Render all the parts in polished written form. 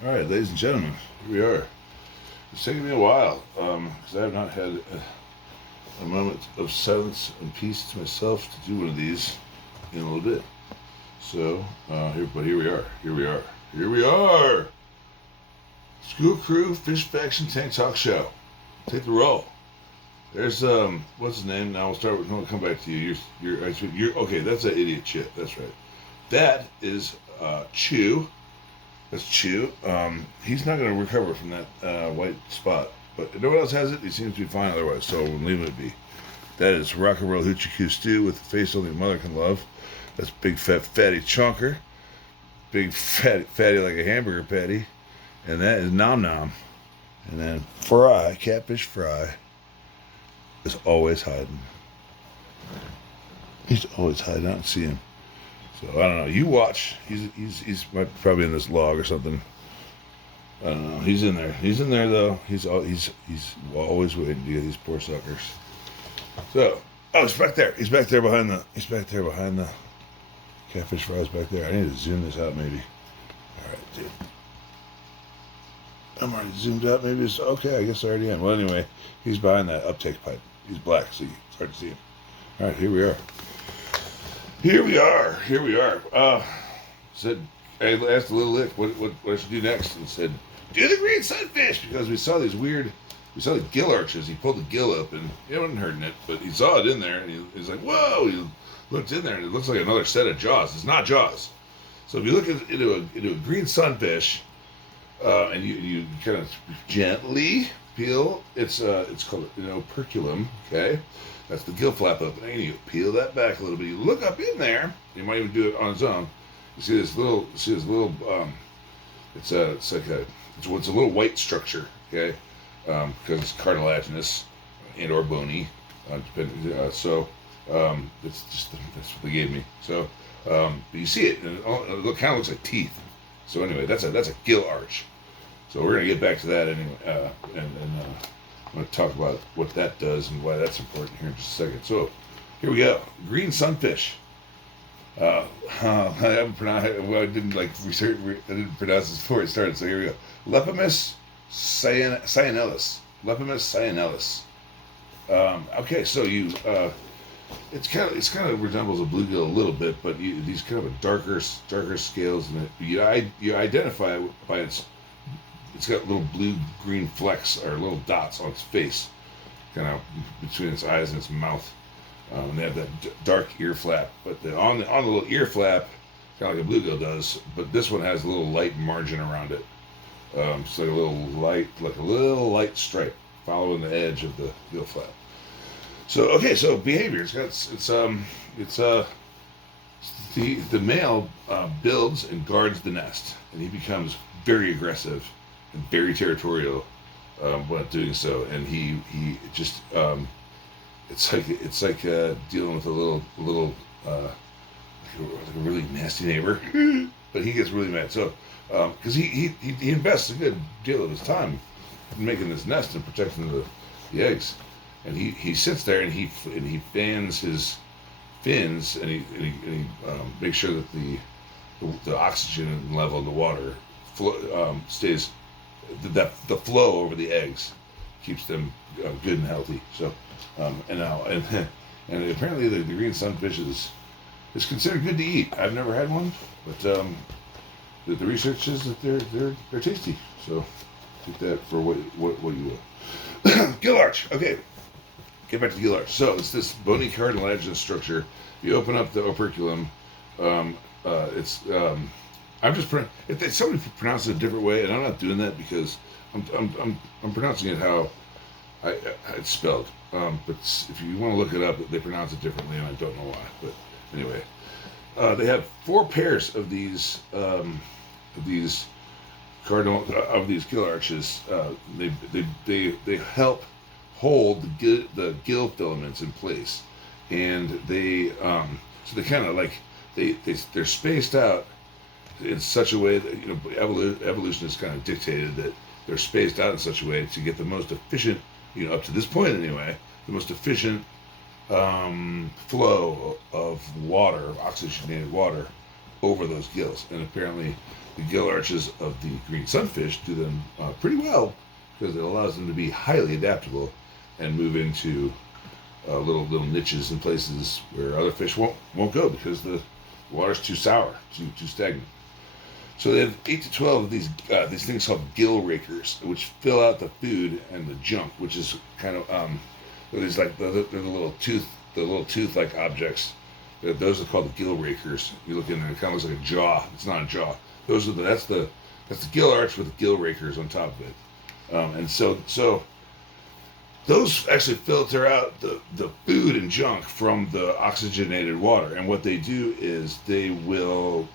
All right, ladies and gentlemen, here we are. It's taken me a while because I have not had a moment of silence and peace to myself to do one of these in a little bit. So, but here we are. Here we are. Here we are. School Crew Fish Faction Tank Talk Show. Take the roll. There's what's his name? Now we'll start with. No, we'll come back to you. You're okay. That's an idiot shit. That's right. That is Chew. That's Chew. He's not going to recover from that white spot. But no one else has it. He seems to be fine otherwise. So we'll leave it be. That is Rock and Roll Hoochie Coo Stew with a face only a mother can love. That's Big Fat Fatty Chunker. Big fatty like a hamburger patty. And that is Nom Nom. And then Fry, Catfish Fry, is always hiding. He's always hiding. I don't see him. So I don't know. You watch. He's probably in this log or something. I don't know. He's in there. He's in there though. He's always waiting to get these poor suckers. So he's back there. He's back there behind the. He's back there behind the. Catfish Fry's back there. I need to zoom this out maybe. All right, dude. I'm already zoomed out. Maybe it's okay. I guess I already am. Well, anyway, he's behind that uptake pipe. He's black, so it's hard to see him. All right, here we are. Here we are. Here we are. Said I asked the little lick what I should do next, and said do the green sunfish because we saw these weird. We saw the gill arches. He pulled the gill up, and he wasn't hurting it, but he saw it in there, and he's like, "Whoa!" He looked in there, and it looks like another set of jaws. It's not jaws. So if you look into a green sunfish. And you kind of gently peel. It's called operculum. Okay, that's the gill flap opening. And you peel that back a little bit. You look up in there. You might even do it on its own. You see this little. It's a little white structure. Okay, because it's cartilaginous and or bony. It's just that's what they gave me. So, but you see it, and it kind of looks like teeth. So anyway, that's a gill arch. So we're gonna get back to that anyway, and I'm gonna talk about what that does and why that's important here in just a second. So here we go, green sunfish. I didn't like research. I didn't pronounce this before it started. So here we go, Lepomis cyanellus. Lepomis cyanellus. Okay, so it's kind of resembles a bluegill a little bit, but these kind of a darker scales, and you identify it by it's got little blue green flecks or little dots on its face, kind of between its eyes and its mouth, and they have that dark ear flap. But on the little ear flap, kind of like a bluegill does, but this one has a little light margin around it, so like a little light stripe following the edge of the gill flap. So okay, so behavior. The male builds and guards the nest, and he becomes very aggressive and very territorial when doing so. And he just it's like dealing with a little like a really nasty neighbor, but he gets really mad. So because he invests a good deal of his time in making this nest and protecting the eggs. And he sits there and he fans his fins and he makes sure that the oxygen level in the water stays the flow over the eggs keeps them good and healthy. So and apparently the green sunfish is considered good to eat. I've never had one, but the research says that they're tasty. So take that for what you will. Gill arch. Okay. Get back to gill arch. So it's this bony cartilaginous structure. If you open up the operculum, it's I'm just if somebody pronounces it a different way, and I'm not doing that because I'm pronouncing it how it's spelled. But if you want to look it up, they pronounce it differently, and I don't know why. But anyway, they have 4 pairs of these cardinal of these gill arches. They help hold the gill filaments in place, and so they kind of like they're spaced out in such a way that evolution has kind of dictated that they're spaced out in such a way to get the most efficient, up to this point anyway, the most efficient flow of water, oxygenated water, over those gills. And apparently, the gill arches of the green sunfish do them pretty well because it allows them to be highly adaptable and move into little niches and places where other fish won't go because the water's too sour, too stagnant. So they have 8 to 12 of these things called gill rakers, which fill out the food and the junk, which is kind of these like they're the little tooth like objects. Those are called the gill rakers. You look in there, it kind of looks like a jaw. It's not a jaw. That's the gill arch with the gill rakers on top of it. And so those actually filter out the food and junk from the oxygenated water. And what they do is they will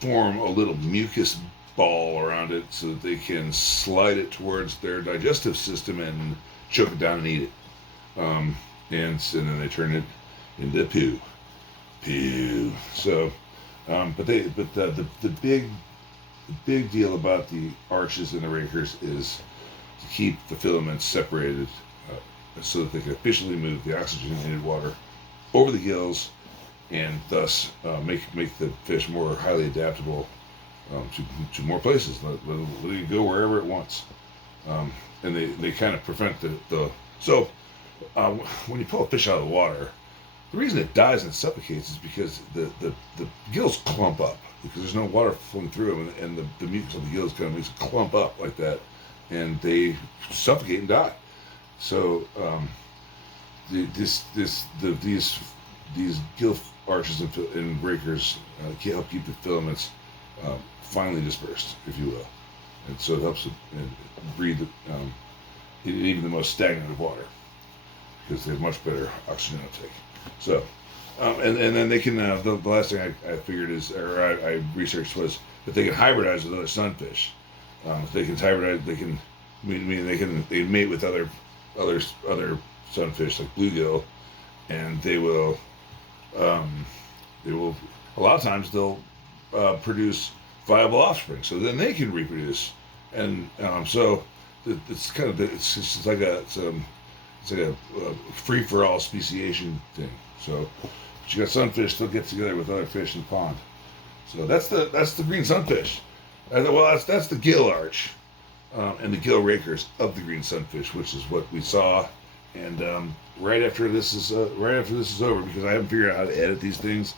form a little mucus ball around it so that they can slide it towards their digestive system and choke it down and eat it. And then they turn it into poo. So, but the big deal about the arches and the rakers is to keep the filaments separated so that they can efficiently move the oxygenated water over the gills and thus make the fish more highly adaptable to more places. Let it go wherever it wants. And they kind of prevent so when you pull a fish out of the water, the reason it dies and suffocates is because the gills clump up because there's no water flowing through them, and the mucus of the gills kind of makes it clump up like that, and they suffocate and die. So these gill arches and rakers can help keep the filaments finely dispersed, if you will, and so it helps it breathe in even the most stagnant of water because they have much better oxygen uptake. So, and then they can. The last thing I figured I researched was that they can hybridize with other sunfish. If they can hybridize, they can. They can mate with other sunfish like bluegill, and they will. A lot of times they'll produce viable offspring, so then they can reproduce, and so it's kind of it's like a free for all speciation thing. So you got sunfish, they'll get together with other fish in the pond. So that's the green sunfish. Well, that's the gill arch and the gill rakers of the green sunfish, which is what we saw. And right after this is over, because I haven't figured out how to edit these things,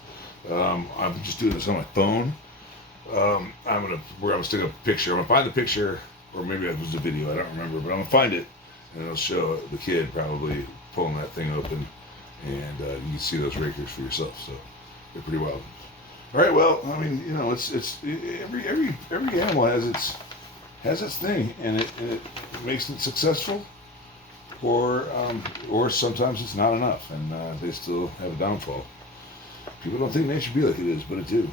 I'm just doing this on my phone. I'm gonna stick a picture. I'm gonna find the picture, or maybe it was a video. I don't remember, but I'm gonna find it, and it'll show the kid probably pulling that thing open, and you can see those rakers for yourself. So they're pretty wild. All right, well, I mean, it's every animal has its thing, and it makes it successful, or sometimes it's not enough, and they still have a downfall. People don't think nature be like it is, but it do.